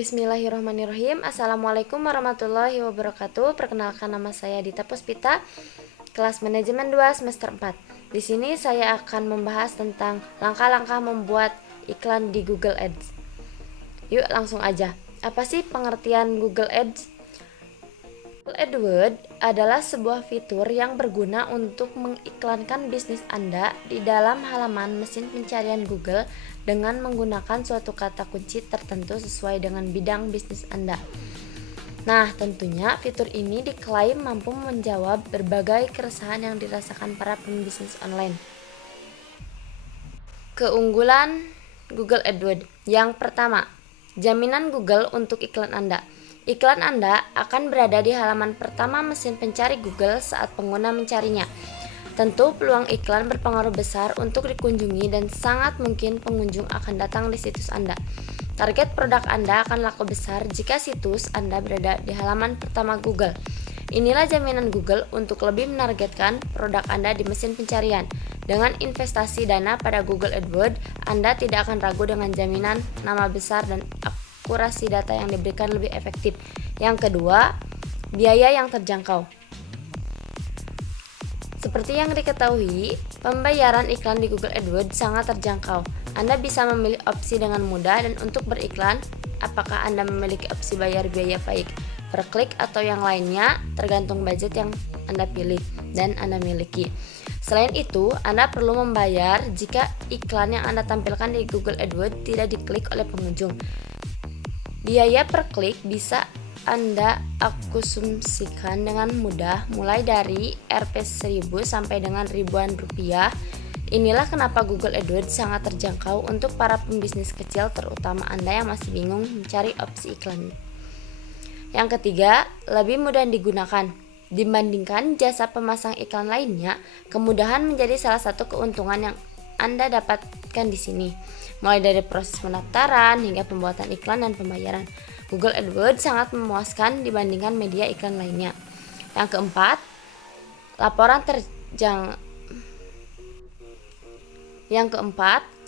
Bismillahirrahmanirrahim. Assalamualaikum warahmatullahi wabarakatuh. Perkenalkan, nama saya Dita Puspita, kelas manajemen 2 semester 4. Di sini saya akan membahas tentang langkah-langkah membuat iklan di Google Ads. Yuk langsung aja. Apa sih pengertian Google Ads? Google AdWords adalah sebuah fitur yang berguna untuk mengiklankan bisnis Anda di dalam halaman mesin pencarian Google dengan menggunakan suatu kata kunci tertentu sesuai dengan bidang bisnis Anda. Nah, tentunya fitur ini diklaim mampu menjawab berbagai keresahan yang dirasakan para pembisnis online. Keunggulan Google AdWords. Yang pertama, jaminan Google untuk iklan Anda. Iklan Anda akan berada di halaman pertama mesin pencari Google saat pengguna mencarinya. Tentu peluang iklan berpengaruh besar untuk dikunjungi dan sangat mungkin pengunjung akan datang di situs Anda. Target produk Anda akan laku besar jika situs Anda berada di halaman pertama Google. Inilah jaminan Google untuk lebih menargetkan produk Anda di mesin pencarian. Dengan investasi dana pada Google AdWords, Anda tidak akan ragu dengan jaminan nama besar dan akurasi data yang diberikan lebih efektif. Yang kedua, biaya yang terjangkau. Seperti yang diketahui, pembayaran iklan di Google AdWords sangat terjangkau. Anda bisa memilih opsi dengan mudah, dan untuk beriklan, apakah Anda memiliki opsi bayar biaya baik per klik atau yang lainnya, tergantung budget yang Anda pilih dan Anda miliki. Selain itu, Anda perlu membayar jika iklan yang Anda tampilkan di Google AdWords tidak diklik oleh pengunjung. Biaya per klik bisa Anda asumsikan dengan mudah, mulai dari Rp1.000 sampai dengan ribuan rupiah. Inilah kenapa Google AdWords sangat terjangkau untuk para pembisnis kecil, terutama Anda yang masih bingung mencari opsi iklan. Yang ketiga, lebih mudah digunakan. Dibandingkan jasa pemasang iklan lainnya, kemudahan menjadi salah satu keuntungan yang Anda dapatkan di sini. Mulai dari proses pendaftaran hingga pembuatan iklan dan pembayaran, Google AdWords sangat memuaskan dibandingkan media iklan lainnya. Yang keempat,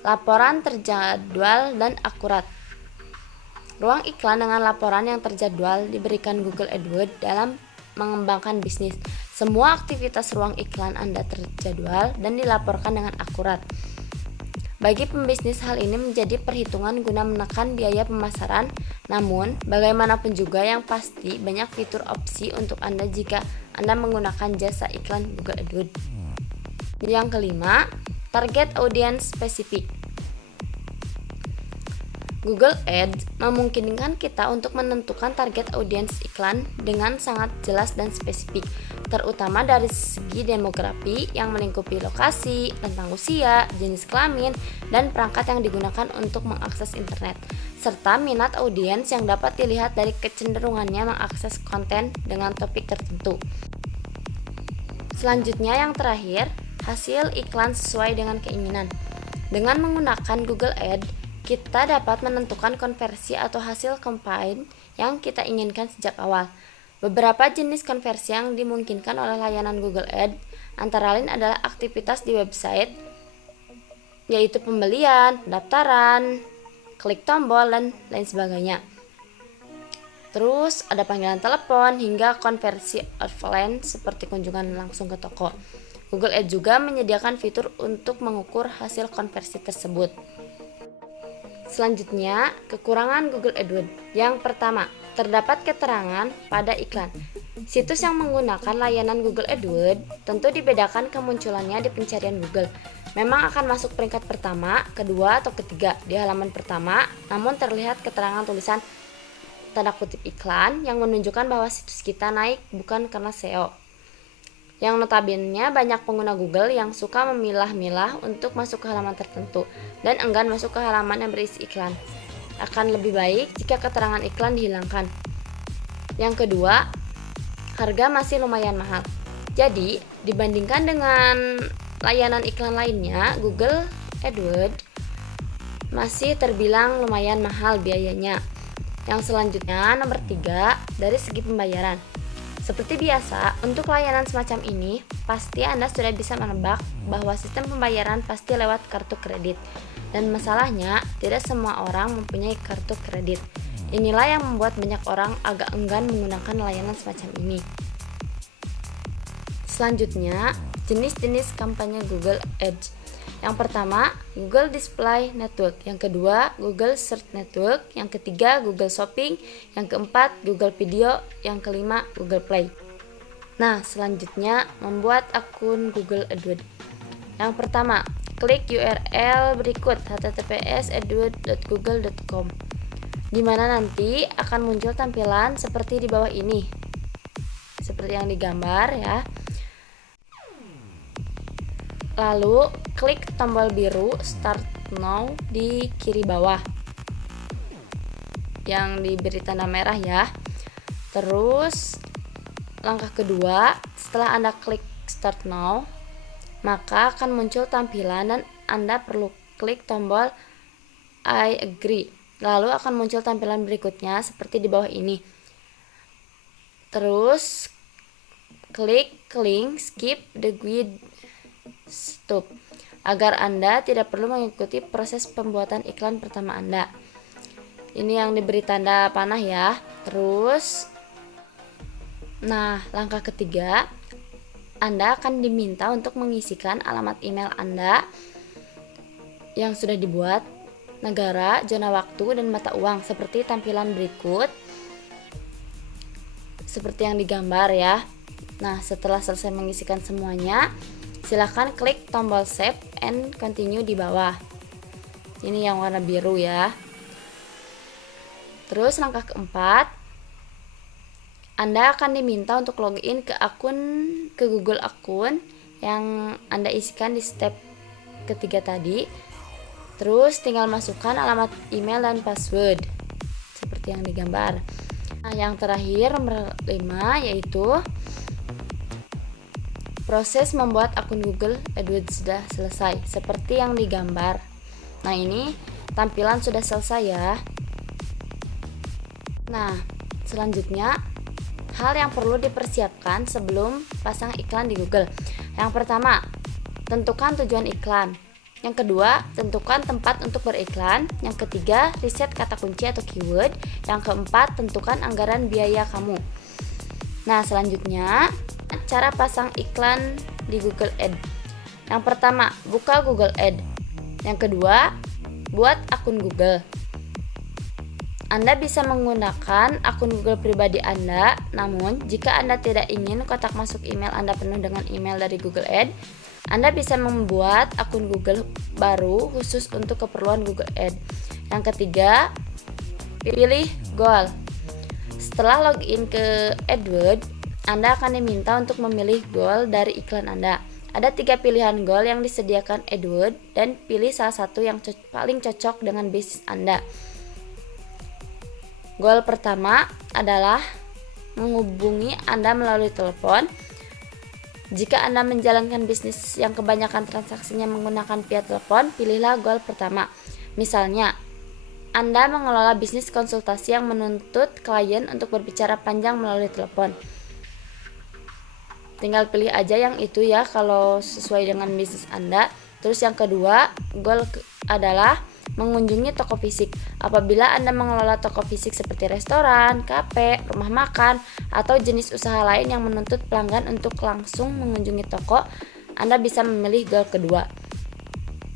laporan terjadwal dan akurat. Ruang iklan dengan laporan yang terjadwal diberikan Google AdWords dalam mengembangkan bisnis. Semua aktivitas ruang iklan Anda terjadwal dan dilaporkan dengan akurat. Bagi pembisnis, hal ini menjadi perhitungan guna menekan biaya pemasaran. Namun, bagaimanapun juga, yang pasti banyak fitur opsi untuk Anda jika Anda menggunakan jasa iklan Google AdWords. Yang kelima, target audience spesifik. Google Ads memungkinkan kita untuk menentukan target audiens iklan dengan sangat jelas dan spesifik, terutama dari segi demografi yang melingkupi lokasi, rentang usia, jenis kelamin, dan perangkat yang digunakan untuk mengakses internet, serta minat audiens yang dapat dilihat dari kecenderungannya mengakses konten dengan topik tertentu. Selanjutnya, yang terakhir, hasil iklan sesuai dengan keinginan. Dengan menggunakan Google Ads, kita dapat menentukan konversi atau hasil campaign yang kita inginkan sejak awal. Beberapa jenis konversi yang dimungkinkan oleh layanan Google Ads antara lain adalah aktivitas di website, yaitu pembelian, pendaftaran, klik tombol, dan lain sebagainya. Terus ada panggilan telepon hingga konversi offline seperti kunjungan langsung ke toko. Google Ads juga menyediakan fitur untuk mengukur hasil konversi tersebut. Selanjutnya, kekurangan Google AdWords. Yang pertama, terdapat keterangan pada iklan. Situs yang menggunakan layanan Google AdWords tentu dibedakan kemunculannya di pencarian Google. Memang akan masuk peringkat pertama, kedua, atau ketiga di halaman pertama, namun terlihat keterangan tulisan tanda kutip iklan yang menunjukkan bahwa situs kita naik bukan karena SEO. Yang notabene banyak pengguna Google yang suka memilah-milah untuk masuk ke halaman tertentu dan enggan masuk ke halaman yang berisi iklan. Akan lebih baik jika keterangan iklan dihilangkan. Yang kedua, harga masih lumayan mahal. Jadi, dibandingkan dengan layanan iklan lainnya, Google AdWords masih terbilang lumayan mahal biayanya. Yang selanjutnya, nomor 3, dari segi pembayaran. Seperti biasa, untuk layanan semacam ini, pasti Anda sudah bisa menebak bahwa sistem pembayaran pasti lewat kartu kredit. Dan masalahnya, tidak semua orang mempunyai kartu kredit. Inilah yang membuat banyak orang agak enggan menggunakan layanan semacam ini. Selanjutnya, jenis-jenis kampanye Google Ads. Yang pertama, Google Display Network. Yang kedua, Google Search Network. Yang ketiga, Google Shopping. Yang keempat, Google Video. Yang kelima, Google Play. Nah, selanjutnya membuat akun Google AdWords. Yang pertama, klik URL berikut https://adwords.google.com, di mana nanti akan muncul tampilan seperti di bawah ini, seperti yang digambar ya. Lalu klik tombol biru Start Now di kiri bawah yang diberi tanda merah ya. Terus langkah kedua, setelah Anda klik Start Now, maka akan muncul tampilan dan Anda perlu klik tombol I agree. Lalu akan muncul tampilan berikutnya seperti di bawah ini. Terus klik link skip the guide stop agar Anda tidak perlu mengikuti proses pembuatan iklan pertama Anda. Ini yang diberi tanda panah ya. Terus langkah ketiga, Anda akan diminta untuk mengisikan alamat email Anda yang sudah dibuat, negara, zona waktu, dan mata uang seperti tampilan berikut, seperti yang digambar ya. Nah, setelah selesai mengisikan semuanya, silahkan klik tombol save and continue di bawah. Ini yang warna biru ya. Terus langkah keempat, Anda akan diminta untuk login ke Google akun yang Anda isikan di step ketiga tadi. Terus tinggal masukkan alamat email dan password seperti yang digambar. Nah, yang terakhir nomor 5 yaitu proses membuat akun Google AdWords sudah selesai seperti yang digambar. Nah, ini tampilan sudah selesai ya. Nah, selanjutnya hal yang perlu dipersiapkan sebelum pasang iklan di Google. Yang pertama, tentukan tujuan iklan. Yang kedua, tentukan tempat untuk beriklan. Yang ketiga, riset kata kunci atau keyword. Yang keempat, tentukan anggaran biaya kamu. Nah, selanjutnya cara pasang iklan di Google Ads. Yang pertama, buka Google Ads. Yang kedua, buat akun Google. Anda bisa menggunakan akun Google pribadi Anda, namun jika Anda tidak ingin kotak masuk email Anda penuh dengan email dari Google Ads, Anda bisa membuat akun Google baru khusus untuk keperluan Google Ads. Yang ketiga, pilih goal. Setelah login ke AdWords, Anda akan diminta untuk memilih goal dari iklan Anda. Ada 3 pilihan goal yang disediakan AdWords dan pilih salah satu yang paling cocok dengan bisnis Anda. Goal pertama adalah menghubungi Anda melalui telepon. Jika Anda menjalankan bisnis yang kebanyakan transaksinya menggunakan via telepon, pilihlah goal pertama. Misalnya, Anda mengelola bisnis konsultasi yang menuntut klien untuk berbicara panjang melalui telepon. Tinggal pilih aja yang itu ya kalau sesuai dengan bisnis Anda. Terus yang kedua, goal adalah mengunjungi toko fisik. Apabila Anda mengelola toko fisik seperti restoran, kafe, rumah makan, atau jenis usaha lain yang menuntut pelanggan untuk langsung mengunjungi toko, Anda bisa memilih goal kedua.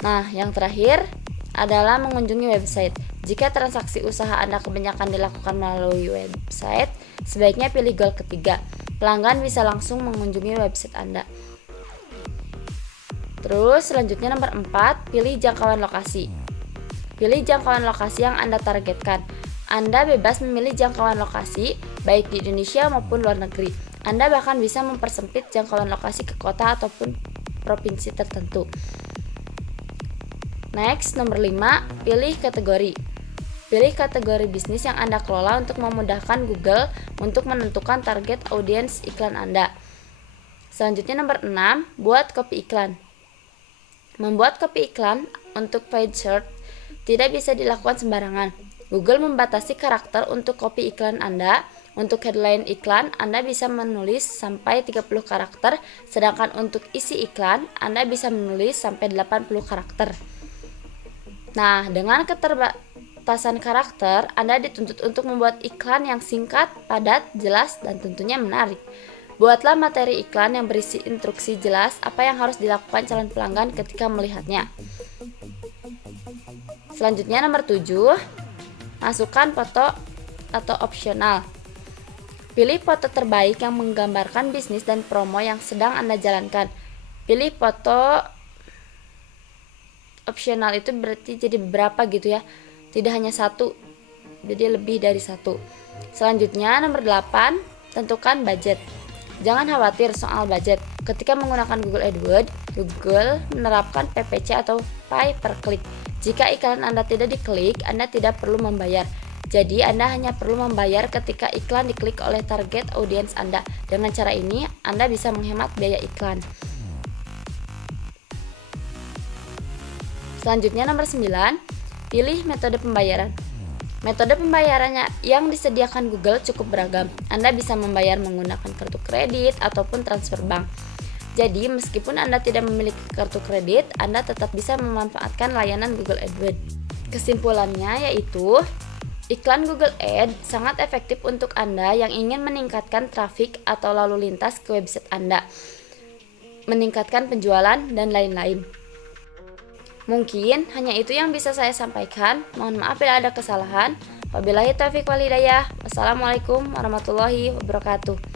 Nah, yang terakhir adalah mengunjungi website. Jika transaksi usaha Anda kebanyakan dilakukan melalui website, sebaiknya pilih goal ketiga. Pelanggan bisa langsung mengunjungi website Anda. Terus selanjutnya nomor 4, pilih jangkauan lokasi. Pilih jangkauan lokasi yang Anda targetkan. Anda bebas memilih jangkauan lokasi baik di Indonesia maupun luar negeri. Anda bahkan bisa mempersempit jangkauan lokasi ke kota ataupun provinsi tertentu. Next, nomor 5, pilih kategori. Pilih kategori bisnis yang Anda kelola untuk memudahkan Google untuk menentukan target audiens iklan Anda. Selanjutnya nomor 6, buat copy iklan. Membuat copy iklan untuk paid search tidak bisa dilakukan sembarangan. Google membatasi karakter untuk copy iklan Anda. Untuk headline iklan, Anda bisa menulis sampai 30 karakter, sedangkan untuk isi iklan, Anda bisa menulis sampai 80 karakter. Nah, dengan pengetasan karakter, Anda dituntut untuk membuat iklan yang singkat, padat, jelas, dan tentunya menarik. Buatlah materi iklan yang berisi instruksi jelas apa yang harus dilakukan calon pelanggan ketika melihatnya. Selanjutnya nomor 7, masukkan foto atau opsional. Pilih foto terbaik yang menggambarkan bisnis dan promo yang sedang Anda jalankan. Pilih foto opsional itu berarti jadi beberapa gitu ya, tidak hanya satu, jadi lebih dari satu. Selanjutnya nomor 8, tentukan budget. Jangan khawatir soal budget. Ketika menggunakan Google AdWords, Google menerapkan PPC atau pay per click. Jika iklan Anda tidak diklik, Anda tidak perlu membayar. Jadi Anda hanya perlu membayar ketika iklan diklik oleh target audiens Anda. Dengan cara ini, Anda bisa menghemat biaya iklan. Selanjutnya nomor 9, pilih metode pembayaran. Metode pembayarannya yang disediakan Google cukup beragam. Anda bisa membayar menggunakan kartu kredit ataupun transfer bank. Jadi, meskipun Anda tidak memiliki kartu kredit, Anda tetap bisa memanfaatkan layanan Google AdWords. Kesimpulannya yaitu, iklan Google Ads sangat efektif untuk Anda yang ingin meningkatkan trafik atau lalu lintas ke website Anda, meningkatkan penjualan, dan lain-lain. Mungkin hanya itu yang bisa saya sampaikan. Mohon maaf bila ada kesalahan. Wabillahi taufiq wal hidayah. Wassalamualaikum warahmatullahi wabarakatuh.